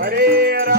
హరే రామ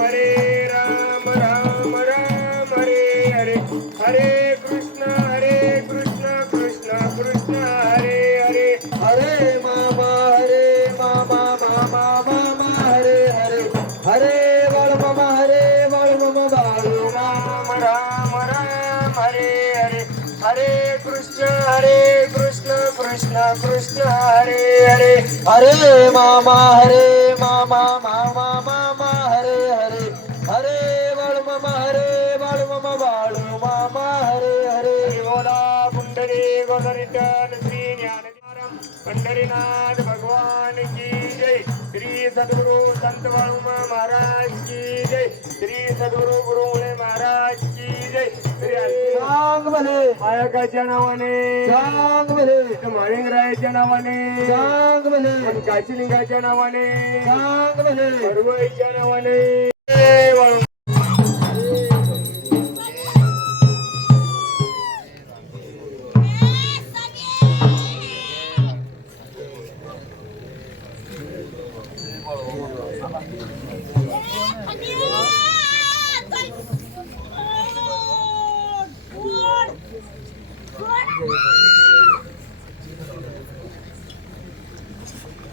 హరే రామ రామ రామ హరే హరే. హరే కృష్ణ హరే కృష్ణ కృష్ణ కృష్ణ హరే హరే. హరే మామ హరే మామ మామ మామ హరే హరే. హరే వాళ్ళ మమ హరే వాళ్ళ మమ బాలు రామ రామ రామ హరే హరే. హరే కృష్ణ హరే कृष्ण कृष्ण हरे हरे. हरे मामा हरे मामा मामा मामा हरे हरे. हरे बाळू मामा हरे बाळू मामा बाळू मामा हरे हरे. बोला पुंडरी गोदरिटन श्री ज्ञानकारम पंढरीनाथ भगवान की जय. श्री सद्गुरु संत बाळू महाराज की जय. श्री सद्गुरु भले मायकाच्या नावाने. सांग भले माळिंगरायाच्या नावाने. सांग भले काशीलिंगाच्या नावाने. सांग भले परवईच्या नावाने.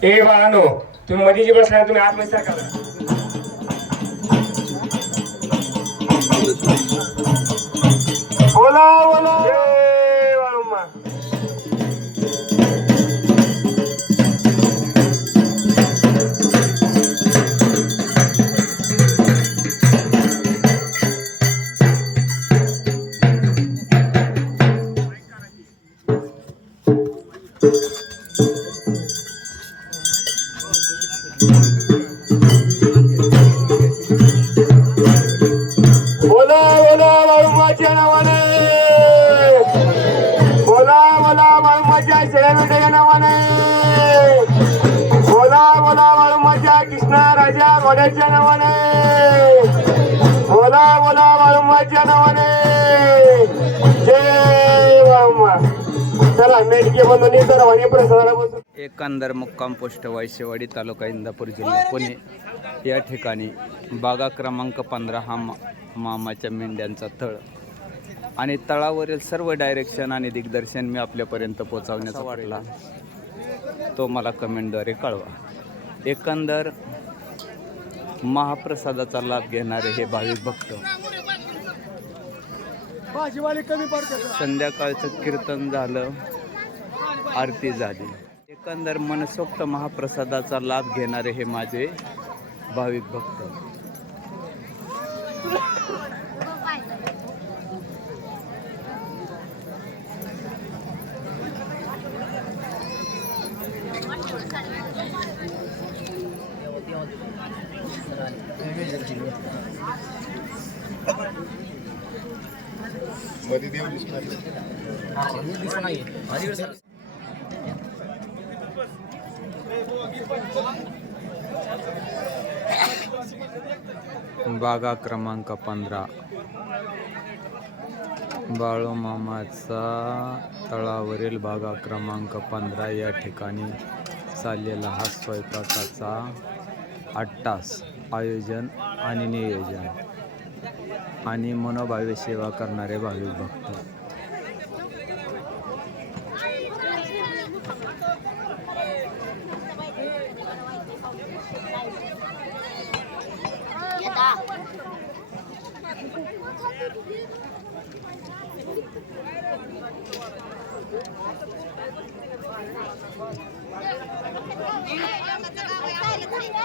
ए बाळानो तुम्ही मध्ये जे बसला तुम्ही आतमध्ये करा नावाने बोला बोला नावाने. जय चला मेडके सर्वांनी प्रसादाला एकंदर मुक्काम पोस्ट वायसेवाडी तालुका इंदापूर जिल्हा पुणे. या ठिकाणी बागा क्रमांक पंधरा हा मा मामाच्या मेंढ्यांचा तळ. आणि तळावरील सर्व डायरेक्शन आणि दिग्दर्शन मी आपल्यापर्यंत पोहोचवण्याचा वाटला तो मला कमेंटद्वारे कळवा. एकंदर महाप्रसादाचा लाभ घेणारे हे भाविक भक्त. संध्याकाळचं कीर्तन झालं आरती झाली. एकंदर मनसोक्त महाप्रसादाचा लाभ घेणारे हे माझे भाविक भक्त. बागा क्रमांक पंधरा. बाळूमामाचा तळावरील बागा क्रमांक पंधरा या ठिकाणी चाललेला हा स्वयंपाकाचा अट्टास आयोजन आणि नियोजन आणि मनोभावे सेवा करणारे भाविक भक्त